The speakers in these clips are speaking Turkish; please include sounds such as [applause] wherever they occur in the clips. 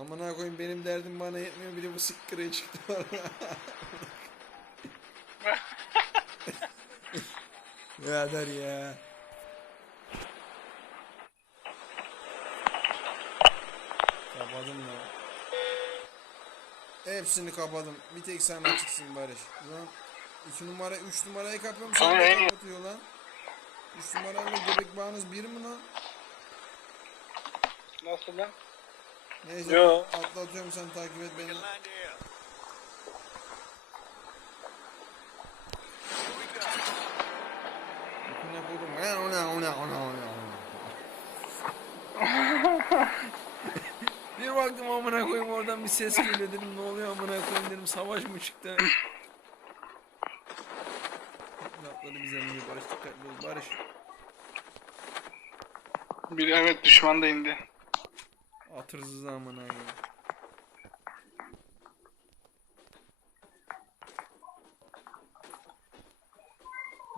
Amına koyayım benim derdim bana yetmiyor bir de bu sıkkırıya çıktı. [laughs] Birader ya. Kapadım ya. Hepsini kapadım. Bir tek sen açıksın Barış. Ulan 2 numara 3 numarayı kapıyorum sen de kapatıyor lan. 3 numarayla göbek bağınız bir mi lan? Nasıl lan? Neyse Yo. atlatıyorum sen takip et beni. [laughs] Bir baktım amına koyayım oradan bir ses geliyor dedim ne oluyor amına koyayım dedim savaş mı çıktı? Atladı bize mi Barış dikkatli ol Barış. Bir evet düşman da indi. Atırsız amına koyayım.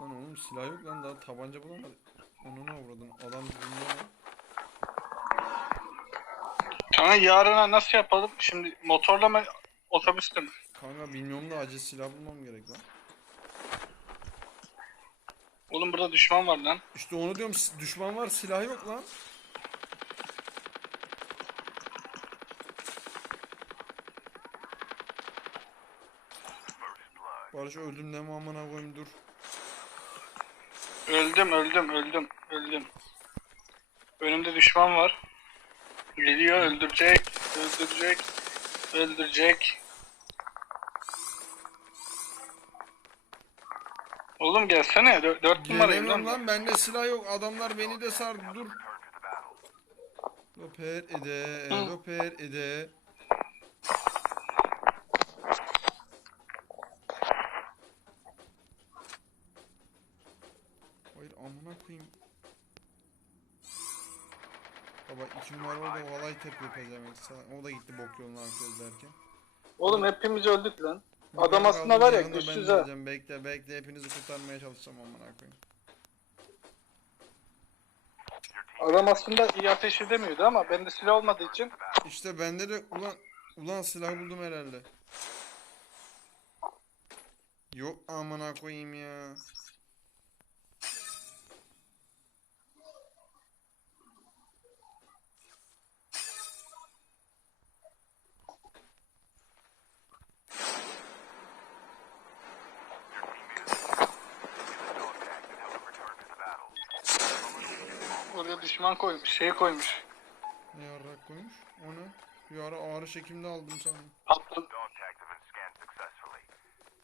Lan oğlum silah yok lan daha tabanca bulamadık. Onu ne avradın? Adam lan. Kanka yarına nasıl yapalım? Şimdi motorla mı otobüsle mi? Kanka bilmiyorum da acil silah bulmam gerek lan. Oğlum burada düşman var lan. İşte onu diyorum s- düşman var silah yok lan. Barış öldüm deme amına koyayım dur. Öldüm öldüm öldüm öldüm. Önümde düşman var. Geliyor öldürecek. Öldürecek. Öldürecek. Oğlum gelsene. Dö- dört numarayım lan. lan bende silah yok adamlar beni de sardı dur. Loper ede, loper ede. Amına koyayım. Baba iki numara orada o halay tepiyor pezevenk. Sa- O da gitti bok yoluna akıl derken. Oğlum hepimiz öldük lan. Adam aslında var ya güçsüz ha. Bekle bekle hepinizi kurtarmaya çalışacağım amına koyayım. Adam aslında iyi ateş edemiyordu ama bende silah olmadığı için İşte bende de ulan ulan silah buldum herhalde. Yok amına koyayım ya. Oraya düşman koymuş, şey koymuş. Ne yarrak koymuş? O ne? Bir ara ağrı çekimde aldım sandım. Atlı, Dog tags have been scanned successfully.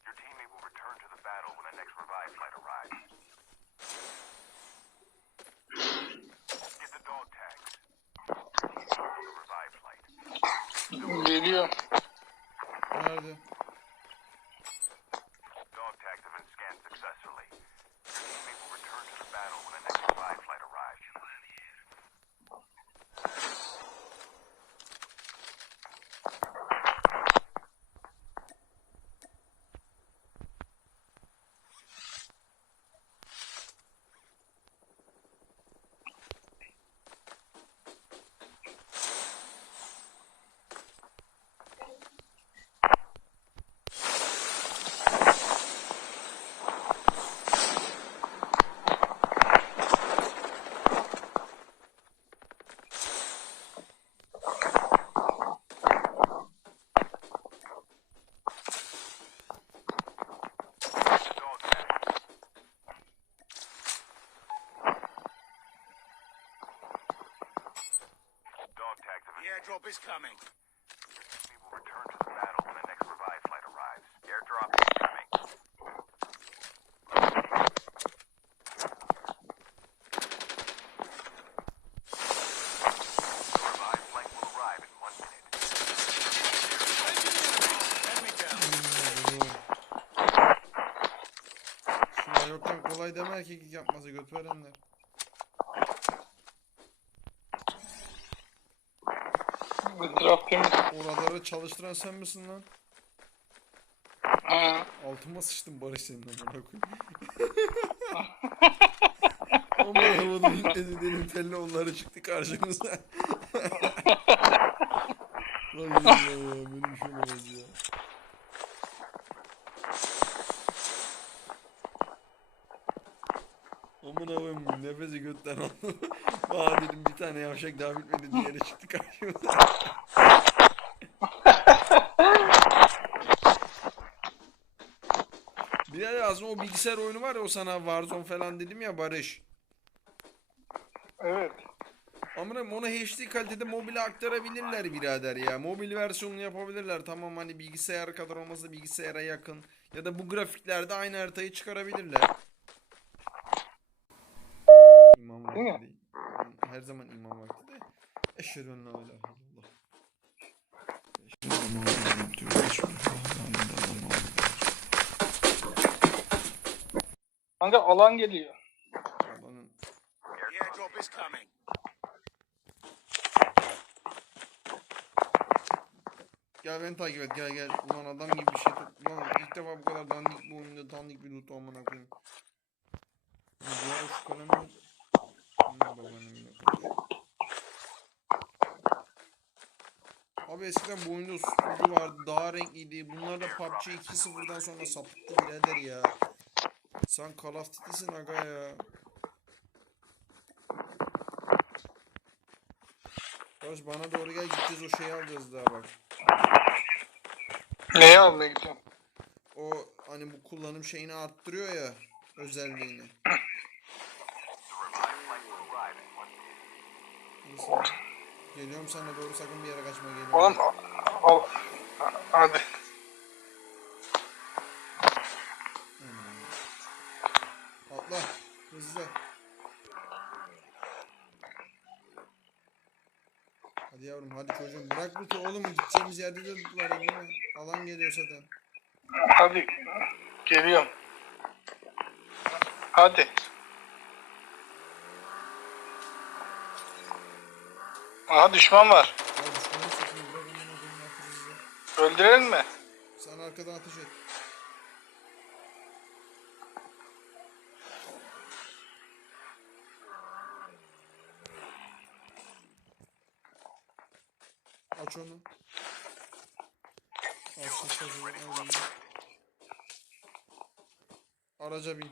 Your teammate will return to the battle when the next revive flight arrives. Get the dog tags. The revive flight. geliyor. Nerede? Dog tags have been scanned successfully. Your teammate will return to the battle when the next revive flight arrives. Dog tags. Dog tags have been The airdrop is coming. We will return to the battle when the next revive flight arrives. Airdrop is coming. The revive flight will arrive in one minute. Enemy down. Silah yokken kolay deme erkeklik yapması göt Çalıştıran sen misin lan? Ha. Altıma sıçtım Barış senin amına koyayım. [laughs] Ama havada yükledi dedim telli onları çıktı karşımıza. [laughs] Lan ya böyle bir şey olamaz ya. Amına koyayım nefesi götten aldım. [laughs] Aa dedim bir tane yavşak daha bitmedi diğeri çıktı karşımıza. Bir de aslında o bilgisayar oyunu var ya o sana Warzone falan dedim ya Barış. Evet. Amına onu HD kalitede mobile aktarabilirler birader ya. Mobil versiyonunu yapabilirler. Tamam hani bilgisayar kadar olmasa bilgisayara yakın. Ya da bu grafiklerde aynı haritayı çıkarabilirler. İmam vakti Değil mi? değil. Her zaman imam vakti de. Eşhedü en la ilahe illallah. Eşhedü en la ilahe illallah. Kanka alan geliyor. Coming. Gel beni takip et gel gel. Ulan adam gibi bir şey. Ulan ilk defa bu kadar dandik bir oyunda dandik bir loot amına koyayım. Ya bu ara şu kalemi. Abi eskiden bu oyunda susturucu vardı. Daha renkliydi. Bunlar da PUBG 2.0'dan sonra sapıttı birader ya. Sen Call of Duty'sin aga ya. Barış bana doğru gel gideceğiz o şeyi alacağız daha bak. Neyi almaya gidiyorum? O hani bu kullanım şeyini arttırıyor ya özelliğini. Neyse. Geliyorum sana doğru sakın bir yere kaçma geliyorum. Oğlum al. Hadi. Atla hızlı. Hadi yavrum hadi çocuğum bırak bu oğlum gideceğimiz yerde de var değil mi? Alan geliyor zaten. Hadi. Geliyorum. Hadi. Aha düşman var. Düşmanı. Öldürelim mi? Sen arkadan ateş et. Aç onu. Al ses hazır, al onu. Araca bin.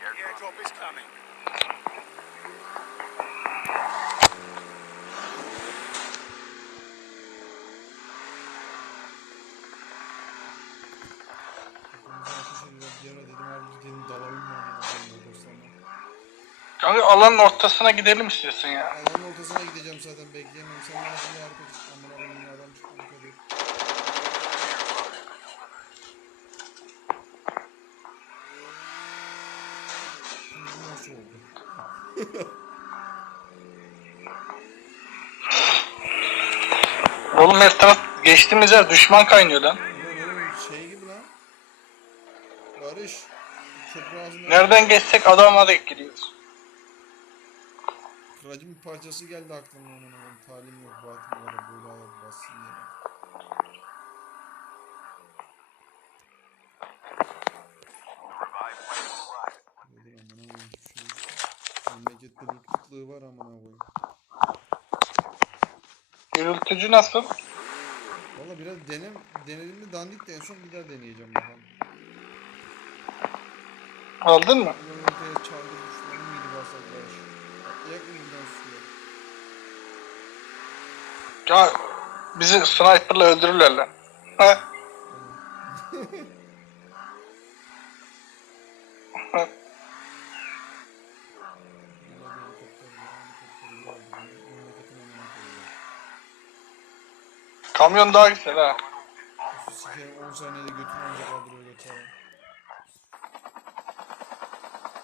The airdrop is coming. Kanka alanın ortasına gidelim istiyorsun ya. Alanın ortasına gideceğim zaten bekleyemem. Sen bana şimdi harika tut. Amına koyayım ya adam çıktı kadar. Bu nasıl oldu? Oğlum her taraf geçtiğimiz yer düşman kaynıyor lan. Ulan oğlum şey gibi lan. Barış. Köprü. Nereden geçsek denk gidiyoruz. Kıracın bir parçası geldi aklıma onun. Talim yok batım var böyle ayak bassın diye. Memlekette lütlüklüğü var amına koyayım. Gürültücü nasıl? Valla biraz denem denedim mi dandik de en son bir daha deneyeceğim bakalım. Aldın mı? Ortaya çaldı düşmanım basak Ya bizi sniperla öldürürler lan. Ha? Kamyon daha güzel ha. Sikerim 10 saniyede götünü önce kaldırıyor.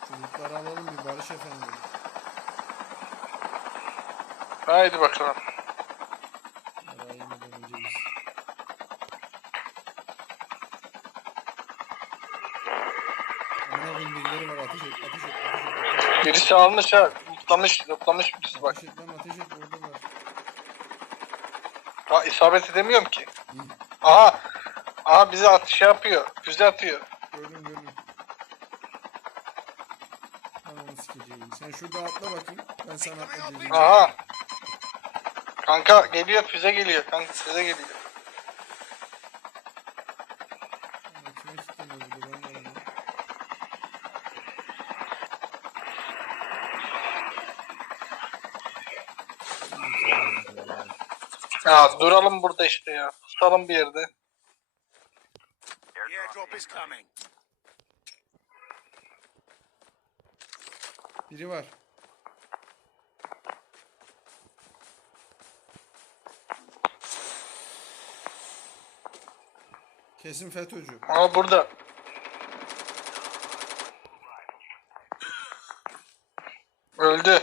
Çocukları alalım bir Barış Efendi. Haydi bakalım. Ara yemeden önce biz. Amına koyayım birileri var ateş et ateş et ateş et ateş et. Birisi almış ha. Lootlamış, lootlamış birisi bak. Ateş et lan ateş et. Ha isabet edemiyorum ki. Aha. Aha bizi at şey yapıyor. Füze atıyor. Gördüm gördüm. Sikeceğim. Sen şurada atla bakayım. Ben sana atla diyeceğim. Aha. Kanka geliyor füze geliyor. Kanka füze geliyor. Ya duralım burada işte ya. Tutalım bir yerde. Biri var. Kesin FETÖ'cü. Ama burada. Öldü.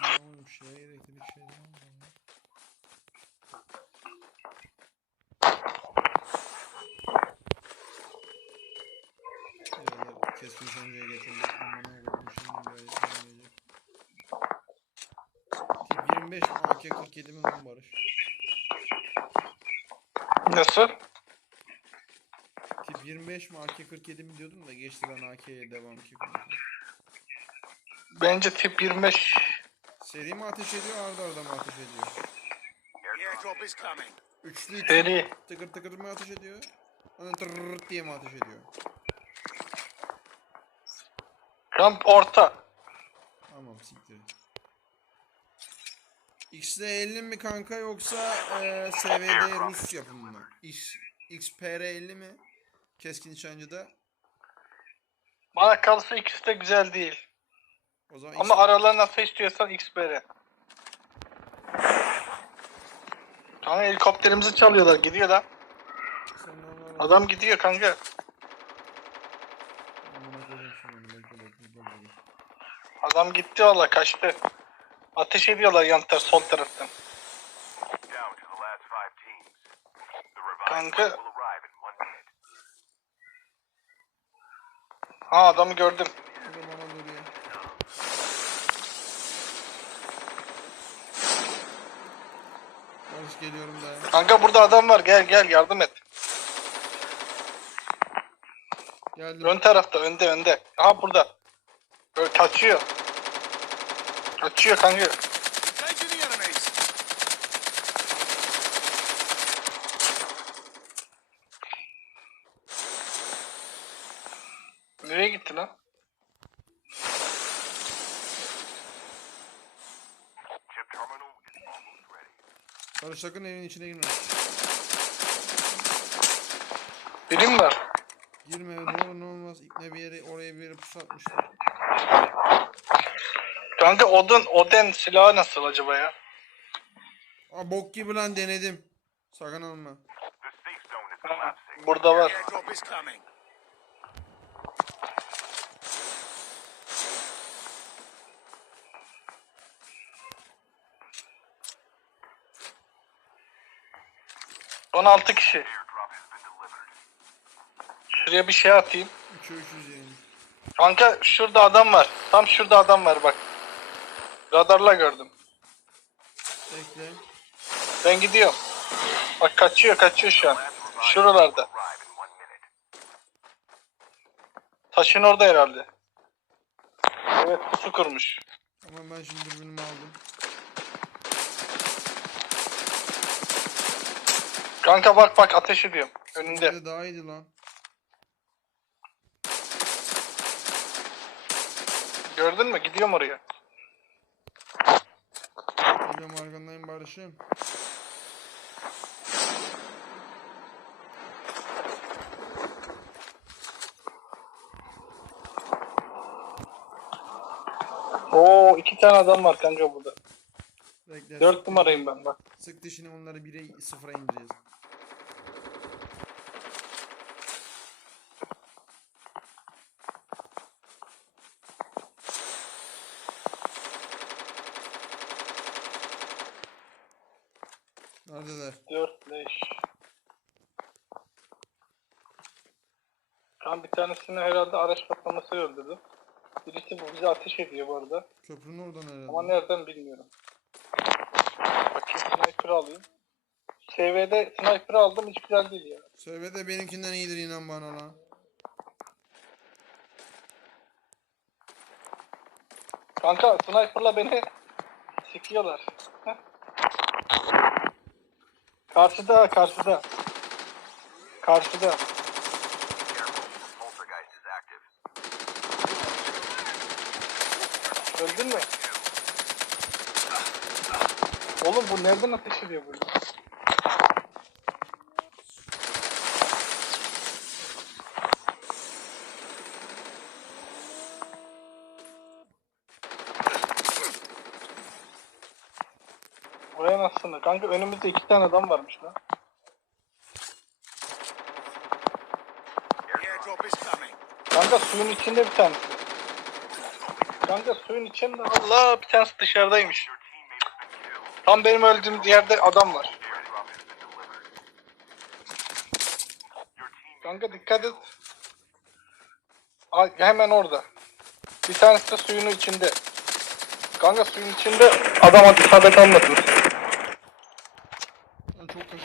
Ne olmuş ya elektrik şeyden oldu ya. Keskin sancıya getirdik. Amına ayet gelmeyecek. Tip 25 mi? AK 47 mi lan Barış? Nasıl? Tip 25 mi AK 47 mi diyordum da geçti ben AK'ye devam ki. Bence tip 25. Seri mi ateş ediyor arda arda mı ateş ediyor? Üçlü Seri. tıkır tıkır mı ateş ediyor? Ondan tırrrrt diye mi ateş ediyor? Tam orta. Tamam siktir. XD50 mi kanka yoksa e, SVD Rus yapımı mı? X, XPR50 mi? Keskin nişancıda. Bana kalırsa ikisi de güzel değil. O zaman Ama aralarını nasıl istiyorsan XBR. Kanka helikopterimizi çalıyorlar. Gidiyor onlara- Adam gidiyor kanka. Amına koyayım şunu, bekle, bekle, bekle, bekle. Adam gitti valla kaçtı. Ateş ediyorlar yan taraf sol taraftan. Kanka. Ha adamı gördüm. Barış geliyorum da. Kanka burada adam var gel gel yardım et. Geldim. Ön tarafta önde önde. Aha burada. Böyle kaçıyor. Kaçıyor kanka. Nereye gitti lan? Barış sakın evin içine girme. Biri mi var? Girme ne olur ne olmaz. İpne bir yere oraya bir yere pusatmışlar. Kanka odun oden silahı nasıl acaba ya? Aa bok gibi lan denedim. Sakın alma. Ha. Burada var. Son 6 kişi. Şuraya bir şey atayım. 3'e 300 yani. Kanka şurada adam var. Tam şurada adam var bak. Radarla gördüm. Bekle. Ben gidiyorum. Bak kaçıyor kaçıyor şu an. Şuralarda. Taşın orada herhalde. Evet pusu kurmuş. Tamam ben şimdi dürbünümü aldım. Kanka bak bak ateş ediyorum. Önünde. Böyle daha iyiydi lan. Gördün mü? Gidiyorum oraya. Geliyorum arkandayım Barış'ım. Oo iki tane adam var kanka burada. Bekle. Dört numarayım ben bak. Sık dişini onları 1'e 0'a indireceğiz. Araç patlaması öldürdü. Birisi bu bize ateş ediyor bu arada. Köprünün oradan herhalde. Ama nereden bilmiyorum. Bakayım sniper alayım. SV'de sniper aldım hiç güzel değil ya. Söyle de benimkinden iyidir inan bana lan. Kanka sniperla beni sikiyorlar. Heh. Karşıda karşıda. Karşıda. Öldün mü? Oğlum bu nereden ateş ediyor böyle? Buraya nasıl? Kanka önümüzde iki tane adam varmış lan. Kanka suyun içinde bir tanesi. Kanka suyun içinde Allah bir tanesi dışarıdaymış. Tam benim öldüğüm yerde adam var. Kanka dikkat et. Aa, hemen orada. Bir tanesi de suyun içinde. Kanka suyun içinde adam hadi isabet almasın. Lan çok geldi. İs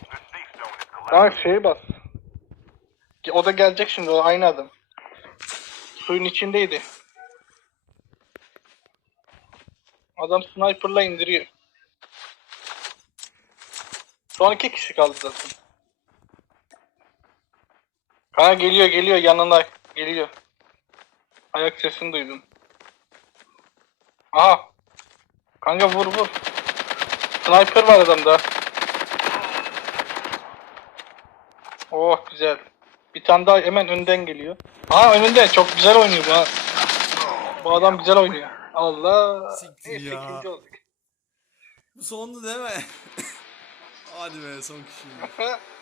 collapsing. Kanka şeye bas. O da gelecek şimdi o aynı adam. Suyun içindeydi. Adam sniperla indiriyor. Son iki kişi kaldı zaten. Kanka geliyor geliyor yanına geliyor. Ayak sesini duydum. Aha. Kanka vur vur. Sniper var adamda. Oh güzel. Bir tane daha hemen önden geliyor. Aa önünde çok güzel oynuyor bu ha. Bu adam güzel oynuyor. Allah. Siktir Neyse, ya. ikinci olduk. Bu sondu değil mi? [laughs] Hadi be son kişiymiş. [laughs]